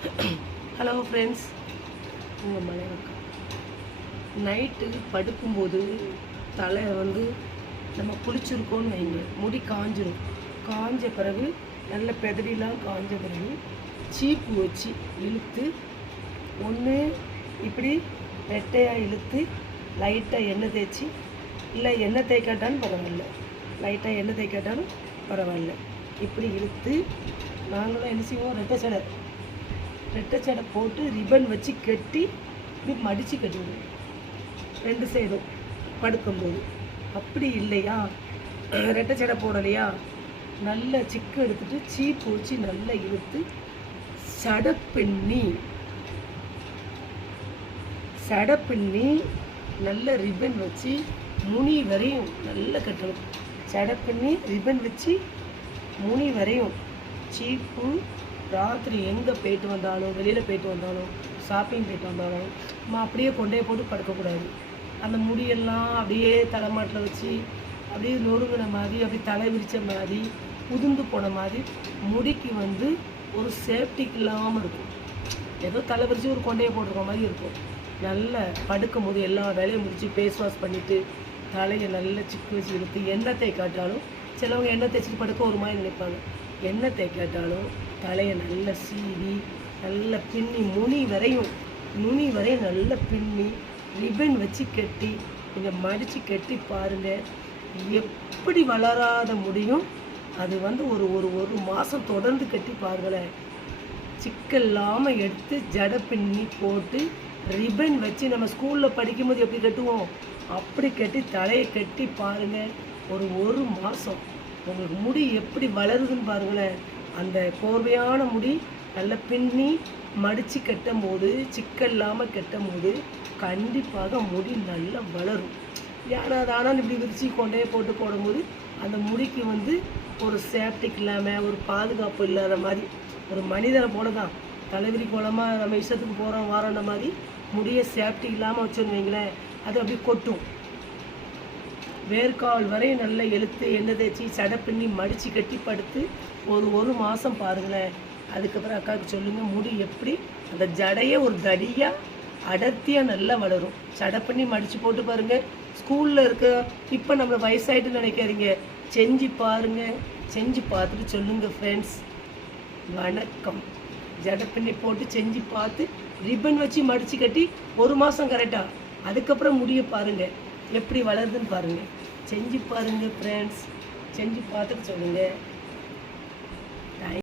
Hello friends, உங்கள் மலையாளக்கா. Night படுக்கும்போது தலை நம்ம குளிச்சிருக்கோன்னு வைங்க, முடி காஞ்சிரும். காஞ்ச பிறகு நல்ல பெதடிலாம் காஞ்ச பிறகு சீப்பு வச்சு இழுத்து ஒன்று இப்படி ரெட்டையாக இழுத்து லைட்டாக எண்ணெய் தேய்ச்சி, இல்லை எண்ணெய் தேய்க்காட்டாலும் பரவாயில்ல, லைட்டாக எண்ணெய் தேய்க்காட்டாலும் பரவாயில்ல, இப்படி இழுத்து நாங்களும் என்ன செய்வோம், ரெட்டை சடை போட்டு ரிப்பன் வச்சு கட்டி இப்படி மடித்து கட்டிவிடுவோம் ரெண்டு சைடும் படுக்கும்போது. அப்படி இல்லையா, ரெட்டை சடை போடலையா, நல்ல சிக்கு எடுத்துட்டு சீப்பு வச்சு நல்லா இழுத்து சடை பின்னி நல்ல ரிப்பன் வச்சு முனி வரையும் நல்லா கட்டணும். சடை பின்னி ரிப்பன் வச்சு முனி வரையும். சீப்பு ராத்திரி எங்கே போயிட்டு வந்தாலும், வெளியில் போயிட்டு வந்தாலும், ஷாப்பிங் போயிட்டு வந்தாலும் நம்ம அப்படியே கொண்டே போட்டு படுக்கக்கூடாது. அந்த முடியெல்லாம் அப்படியே தலைமாட்டில் வச்சு அப்படியே நொறுங்கின மாதிரி, அப்படி தலை விரித்த மாதிரி, உதிர்ந்து போன மாதிரி முடிக்கு ஒரு சேஃப்டிக்கு இல்லாமல் இருக்கும். ஏதோ தலை விரித்து ஒரு கொண்டையை போட்டிருக்க மாதிரி இருக்கும். நல்லா படுக்கும் போது எல்லா வேலையும் முடித்து ஃபேஸ் வாஷ் பண்ணிவிட்டு தலையை நல்லா சிக்கு வச்சு இழுத்து எண்ணெய் தேய்க்காட்டாலும், சிலவங்க எண்ணெய் தேய்ச்சிட்டு படுக்க ஒரு மாதிரி நினைப்பாங்க. எண்ணெய் தேய்க்காட்டாலும் தலையை நல்லா சீவி நல்லா பின்னி நுனி வரையும் நல்லா பின்னி ரிப்பன் வச்சு கட்டி நீங்கள் மடித்து கட்டி பாருங்கள். எப்படி வளராத முடியும் அது ஒரு மாதம் தொடர்ந்து கட்டி பாருங்களேன். சிக்கல்லாமல் எடுத்து ஜடை பின்னி போட்டு ரிப்பன் வச்சு நம்ம ஸ்கூலில் படிக்கும்போது எப்படி கட்டுவோம் அப்படி கட்டி தலையை கட்டி பாருங்கள். ஒரு மாதம் உங்களுக்கு முடி எப்படி வளருதுன்னு பாருங்களேன். அந்த கோர்வையான முடி நல்லா பின்னி மடித்து கட்டும் போது, சிக்கல் இல்லாமல் கட்டும் போது கண்டிப்பாக முடி நல்லா வளரும். ஏன்னா ஆனால் இப்படி விரிச்சு கொண்டே போட்டு போடும்போது அந்த முடிக்கு ஒரு சேஃப்டிக் இல்லாமல், ஒரு பாதுகாப்பு இல்லாத மாதிரி, ஒரு மனிதனை போல தான் தலைவிரி கோலமாக நம்ம இஷ்டத்துக்கு போகிறோம் வரோன்ற மாதிரி முடியை சேஃப்டி இல்லாமல் வச்சோன்னு வைங்களேன், அது அப்படியே கொட்டும். வேர்க்கால் வரை நல்லா எழுத்து எண்ணெய் தேய்ச்சி சடை பின்னி மடித்து கட்டி படுத்து ஒரு மாதம் பாருங்களேன். அதுக்கப்புறம் அக்காவுக்கு சொல்லுங்கள், முடி எப்படி அந்த ஜடையே ஒரு தடியாக அடர்த்தியாக நல்லா வளரும். சடை பண்ணி மடித்து போட்டு பாருங்கள். ஸ்கூலில் இருக்க இப்போ நம்மளை வயசாகிட்டுன்னு நினைக்காதீங்க, செஞ்சு பாருங்கள். செஞ்சு பார்த்துட்டு சொல்லுங்கள் ஃப்ரெண்ட்ஸ். வணக்கம். ஜடை பண்ணி போட்டு செஞ்சு பார்த்து ரிப்பன் வச்சு மடித்து கட்டி ஒரு மாதம் கரெக்டாக, அதுக்கப்புறம் முடிய பாருங்கள் எப்படி வளருதுன்னு பாருங்கள். செஞ்சு பாருங்கள் ஃப்ரெண்ட்ஸ். செஞ்சு பார்த்துட்டு சொல்லுங்கள்.